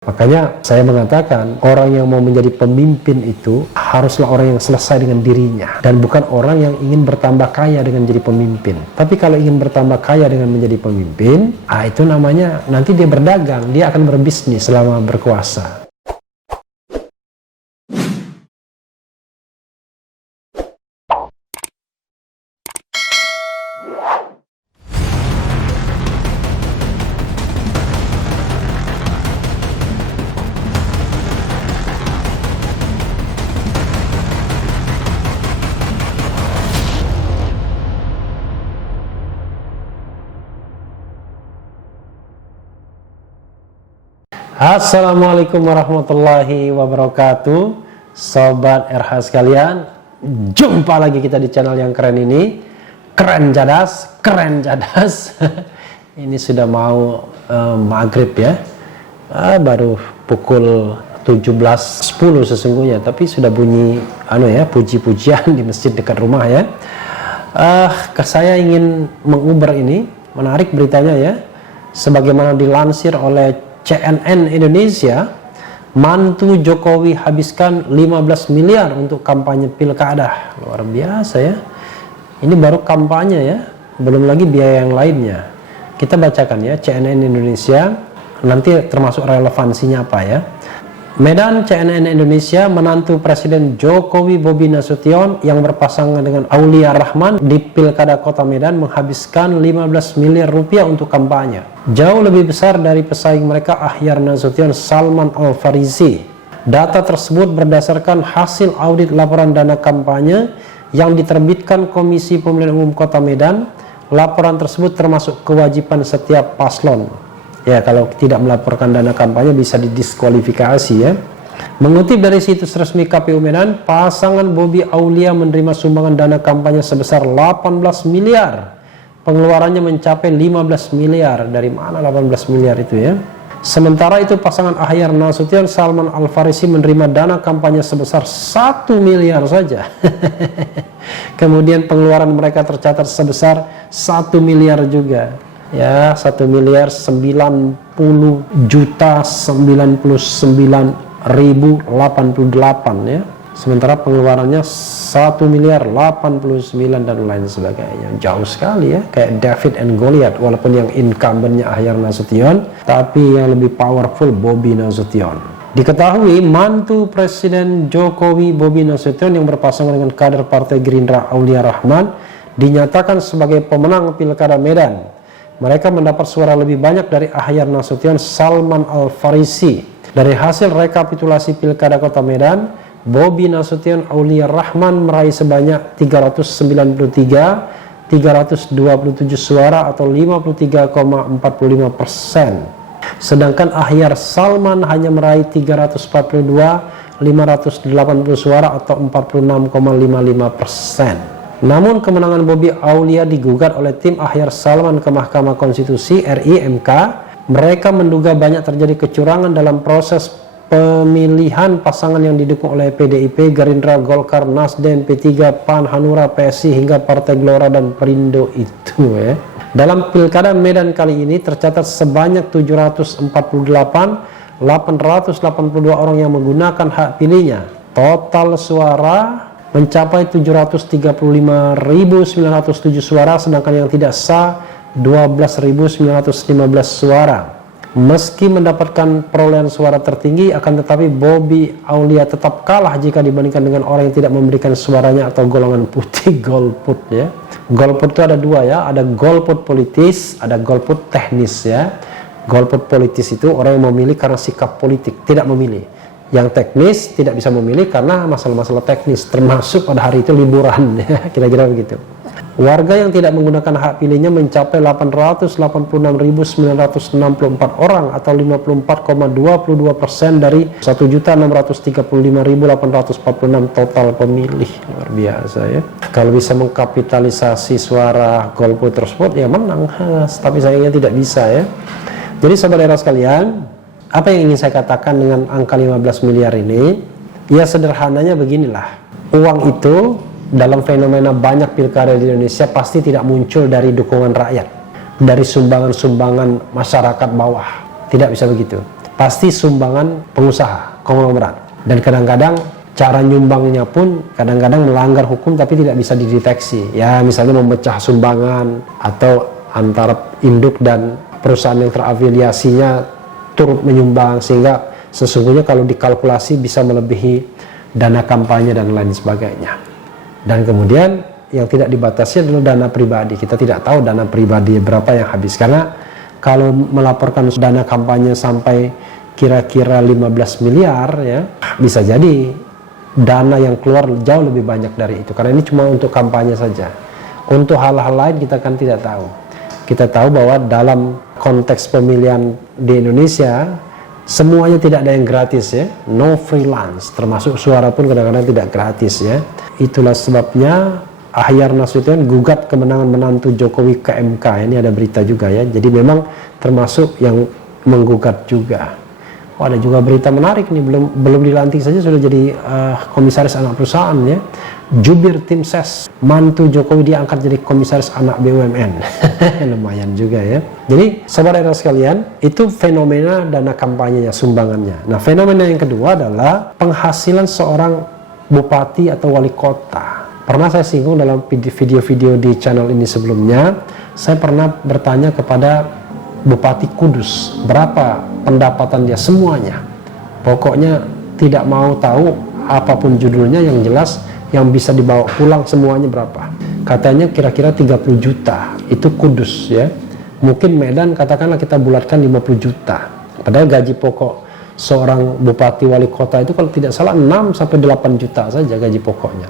Makanya saya mengatakan orang yang mau menjadi pemimpin itu haruslah orang yang selesai dengan dirinya dan bukan orang yang ingin bertambah kaya dengan jadi pemimpin. Tapi kalau ingin bertambah kaya dengan menjadi pemimpin, itu namanya nanti dia berdagang, dia akan berbisnis selama berkuasa. Assalamualaikum warahmatullahi wabarakatuh, Sobat RH sekalian. Jumpa lagi kita di channel yang keren ini. Keren jadas, keren jadas. Ini sudah mau maghrib ya, baru pukul 17.10 sesungguhnya, tapi sudah bunyi puji-pujian di masjid dekat rumah ya. Saya ingin mengubar ini, menarik beritanya ya. Sebagaimana dilansir oleh CNN Indonesia, mantu Jokowi habiskan 15 miliar untuk kampanye pilkada. Luar biasa ya. Ini baru kampanye ya, belum lagi biaya yang lainnya. Kita bacakan ya, CNN Indonesia, nanti termasuk relevansinya apa ya. Medan, CNN Indonesia, menantu Presiden Jokowi Bobi Nasution yang berpasangan dengan Aulia Rahman di Pilkada Kota Medan menghabiskan 15 miliar rupiah untuk kampanye. Jauh lebih besar dari pesaing mereka Ahyar Nasution Salman Al-Farisi. Data tersebut berdasarkan hasil audit laporan dana kampanye yang diterbitkan Komisi Pemilihan Umum Kota Medan. Laporan tersebut termasuk kewajiban setiap paslon. Ya, kalau tidak melaporkan dana kampanye bisa didiskualifikasi ya. Mengutip dari situs resmi KPU Medan, pasangan Bobi Aulia menerima sumbangan dana kampanye sebesar 18 miliar. Pengeluarannya mencapai 15 miliar. Dari mana 18 miliar itu ya? Sementara itu pasangan Ahyar Nasution Salman Al-Farisi menerima dana kampanye sebesar 1 miliar saja. Kemudian pengeluaran mereka tercatat sebesar 1 miliar juga. Ya, 1 miliar 90.099.088 ya. Sementara pengeluarannya 1 miliar 89 dan lain sebagainya. Jauh sekali ya, kayak David and Goliath. Walaupun yang incumbentnya Ahyar Nasution, tapi yang lebih powerful Bobi Nasution. Diketahui mantu Presiden Jokowi Bobi Nasution yang berpasangan dengan kader Partai Gerindra Aulia Rahman dinyatakan sebagai pemenang Pilkada Medan. Mereka mendapat suara lebih banyak dari Ahyar Nasution Salman Al-Farisi. Dari hasil rekapitulasi Pilkada Kota Medan, Bobi Nasution Aulia Rahman meraih sebanyak 393.327 suara atau 53,45%. Sedangkan Ahyar Salman hanya meraih 342.580 suara atau 46,55%. Namun kemenangan Bobi Aulia digugat oleh tim Ahyar Salman ke Mahkamah Konstitusi RI MK. Mereka menduga banyak terjadi kecurangan dalam proses pemilihan pasangan yang didukung oleh PDIP, Gerindra, Golkar, Nasdem, P3, PAN, Hanura, PSI hingga Partai Gelora dan Perindo itu ya. Dalam Pilkada Medan kali ini tercatat sebanyak 748.882 orang yang menggunakan hak pilihnya. Total suara mencapai 735.907 suara, sedangkan yang tidak sah 12.915 suara. Meski mendapatkan perolehan suara tertinggi, akan tetapi Bobi Aulia tetap kalah jika dibandingkan dengan orang yang tidak memberikan suaranya atau golongan putih, golput ya. Golput itu ada dua ya, ada golput politis, ada golput teknis ya. Golput politis itu orang yang memilih karena sikap politik, tidak memilih. Yang teknis tidak bisa memilih karena masalah-masalah teknis, termasuk pada hari itu liburan ya, kira-kira begitu. Warga yang tidak menggunakan hak pilihnya mencapai 886.964 orang atau 54,22% dari 1.635.846 total pemilih. Luar biasa ya. Kalau bisa mengkapitalisasi suara golput tersebut ya menang, tapi sayangnya tidak bisa ya. Jadi saudara sekalian, apa yang ingin saya katakan dengan angka 15 miliar ini? Ya sederhananya beginilah. Uang itu dalam fenomena banyak pilkada di Indonesia pasti tidak muncul dari dukungan rakyat, dari sumbangan-sumbangan masyarakat bawah. Tidak bisa begitu. pasti sumbangan pengusaha, konglomerat. Dan kadang-kadang cara nyumbangnya pun kadang-kadang melanggar hukum tapi tidak bisa dideteksi. Ya, misalnya memecah sumbangan atau antara induk dan perusahaan yang terafiliasinya turut menyumbang, sehingga sesungguhnya kalau dikalkulasi bisa melebihi dana kampanye dan lain sebagainya. Dan kemudian yang tidak dibatasi adalah dana pribadi. Kita tidak tahu dana pribadi berapa yang habis, karena kalau melaporkan dana kampanye sampai kira-kira 15 miliar ya, bisa jadi dana yang keluar jauh lebih banyak dari itu, karena ini cuma untuk kampanye saja. Untuk hal-hal lain kita kan tidak tahu. Kita tahu bahwa dalam konteks pemilihan di Indonesia semuanya tidak ada yang gratis ya, no freelance, termasuk suara pun kadang-kadang tidak gratis ya. Itulah sebabnya Ahyar Nasution gugat kemenangan menantu Jokowi ke MK. Ini ada berita juga ya, jadi memang termasuk yang menggugat juga. Oh, ada juga berita menarik nih, belum dilantik saja sudah jadi komisaris anak perusahaan ya. Jubir tim ses mantu Jokowi diangkat jadi komisaris anak BUMN. Lumayan juga ya. Jadi sobat era sekalian, itu fenomena dana kampanyenya, sumbangannya. Nah, fenomena yang kedua adalah penghasilan seorang bupati atau wali kota. Pernah saya singgung dalam video-video di channel ini sebelumnya. Saya pernah bertanya kepada Bupati Kudus berapa pendapatan dia semuanya. Pokoknya tidak mau tahu apapun judulnya, yang jelas yang bisa dibawa pulang semuanya berapa. Katanya kira-kira 30 juta, itu Kudus ya. Mungkin Medan katakanlah kita bulatkan 50 juta. Padahal gaji pokok seorang bupati wali kota itu kalau tidak salah 6 sampai 8 juta saja gaji pokoknya.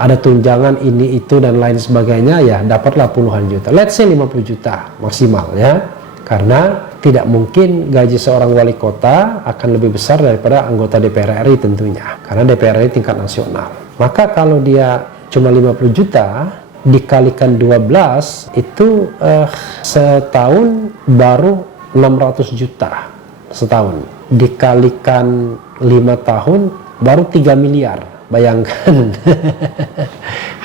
Ada tunjangan ini itu dan lain sebagainya, ya dapatlah puluhan juta. Let's say 50 juta maksimal ya. Karena tidak mungkin gaji seorang wali kota akan lebih besar daripada anggota DPR RI tentunya. Karena DPR RI tingkat nasional. Maka kalau dia cuma 50 juta dikalikan 12 itu setahun baru 600 juta setahun. Dikalikan 5 tahun baru 3 miliar. Bayangkan.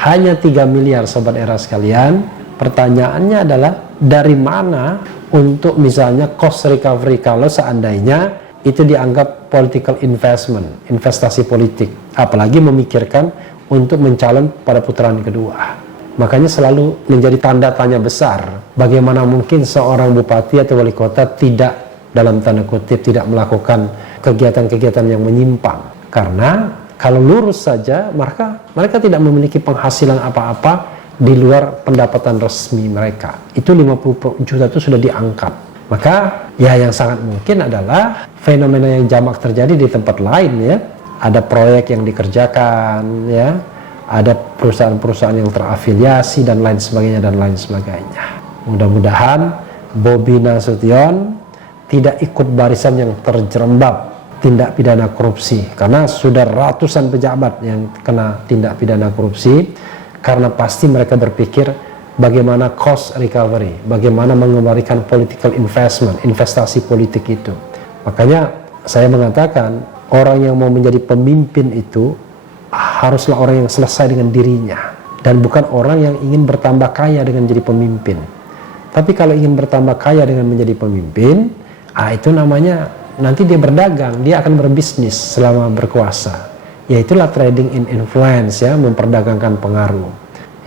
Hanya 3 miliar sobat era sekalian. Pertanyaannya adalah dari mana untuk misalnya cost recovery kalau seandainya itu dianggap political investment, investasi politik, apalagi memikirkan untuk mencalon pada putaran kedua. Makanya selalu menjadi tanda tanya besar, bagaimana mungkin seorang bupati atau wali kota tidak, dalam tanda kutip, tidak melakukan kegiatan-kegiatan yang menyimpang. Karena kalau lurus saja, mereka tidak memiliki penghasilan apa-apa di luar pendapatan resmi mereka. Itu 50 juta itu sudah diangkat. Maka ya yang sangat mungkin adalah fenomena yang jamak terjadi di tempat lain ya. Ada proyek yang dikerjakan ya, ada perusahaan-perusahaan yang terafiliasi dan lain sebagainya dan lain sebagainya. Mudah-mudahan Bobi Nasution tidak ikut barisan yang terjerembab tindak pidana korupsi, karena sudah ratusan pejabat yang kena tindak pidana korupsi, karena pasti mereka berpikir bagaimana cost recovery, bagaimana mengembalikan political investment, investasi politik itu. Makanya saya mengatakan orang yang mau menjadi pemimpin itu haruslah orang yang selesai dengan dirinya, dan bukan orang yang ingin bertambah kaya dengan jadi pemimpin. Tapi kalau ingin bertambah kaya dengan menjadi pemimpin, itu namanya nanti dia berdagang, dia akan berbisnis selama berkuasa. Yaitulah trading in influence ya, memperdagangkan pengaruh.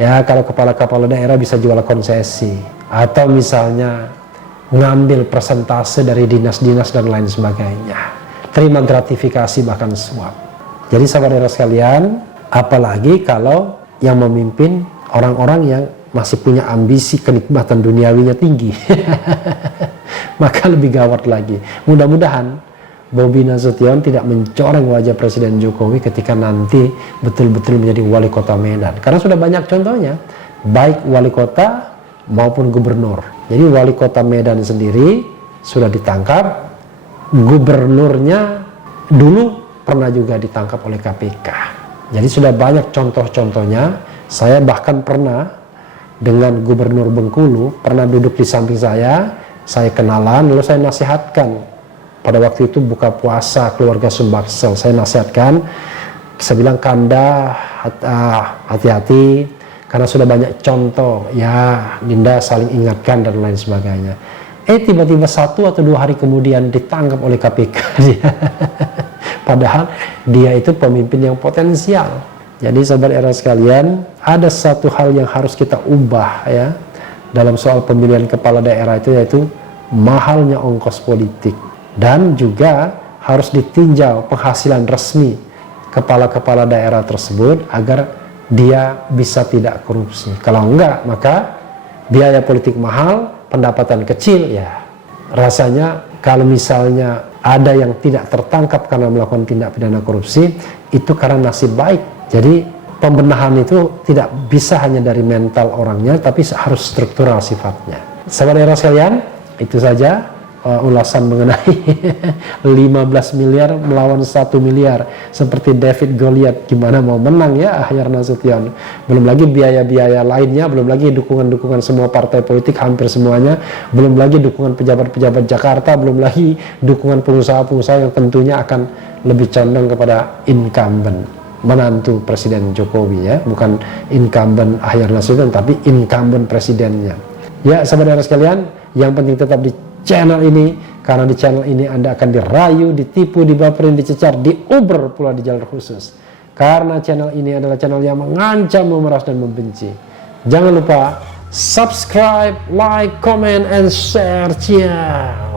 Ya, kalau kepala-kepala daerah bisa jual konsesi, atau misalnya ngambil persentase dari dinas-dinas dan lain sebagainya, terima gratifikasi bahkan suap. Jadi sahabat daerah sekalian, apalagi kalau yang memimpin orang-orang yang masih punya ambisi kenikmatan duniawinya tinggi, maka lebih gawat lagi. Mudah-mudahan Bobi Nasution tidak mencoreng wajah Presiden Jokowi ketika nanti betul-betul menjadi wali kota Medan. Karena sudah banyak contohnya, baik wali kota maupun gubernur. Jadi wali kota Medan sendiri sudah ditangkap, gubernurnya dulu pernah juga ditangkap oleh KPK. Jadi sudah banyak contoh-contohnya. Saya bahkan pernah dengan gubernur Bengkulu, pernah duduk di samping saya kenalan, lalu saya nasihatkan. Pada waktu itu buka puasa keluarga Sumbaksel, saya nasihatkan, saya bilang Kanda hati-hati karena sudah banyak contoh ya, Dinda saling ingatkan dan lain sebagainya. tiba-tiba 1 atau 2 hari kemudian ditangkap oleh KPK. Padahal dia itu pemimpin yang potensial. Jadi sahabat era sekalian, ada satu hal yang harus kita ubah ya dalam soal pemilihan kepala daerah itu, yaitu mahalnya ongkos politik, dan juga harus ditinjau penghasilan resmi kepala-kepala daerah tersebut agar dia bisa tidak korupsi. Kalau enggak, maka biaya politik mahal, pendapatan kecil, ya rasanya kalau misalnya ada yang tidak tertangkap karena melakukan tindak pidana korupsi, itu karena nasib baik. Jadi pembenahan itu tidak bisa hanya dari mental orangnya, tapi harus struktural sifatnya. Sahabat daerah sekalian, itu saja ulasan mengenai 15 miliar melawan 1 miliar. Seperti David Goliath, gimana mau menang ya Ahyar Nasution. Belum lagi biaya-biaya lainnya, belum lagi dukungan-dukungan semua partai politik, hampir semuanya, belum lagi dukungan pejabat-pejabat Jakarta, belum lagi dukungan pengusaha-pengusaha yang tentunya akan lebih condong kepada incumbent, menantu Presiden Jokowi ya, bukan incumbent Ahyar Nasution tapi incumbent presidennya. Ya sahabat daerah sekalian, yang penting tetap di channel ini, karena di channel ini Anda akan dirayu, ditipu, dibaperin, dicecar, diuber pula di jalur khusus. Karena channel ini adalah channel yang mengancam, memeras, dan membenci. Jangan lupa subscribe, like, comment, and share. Ciao.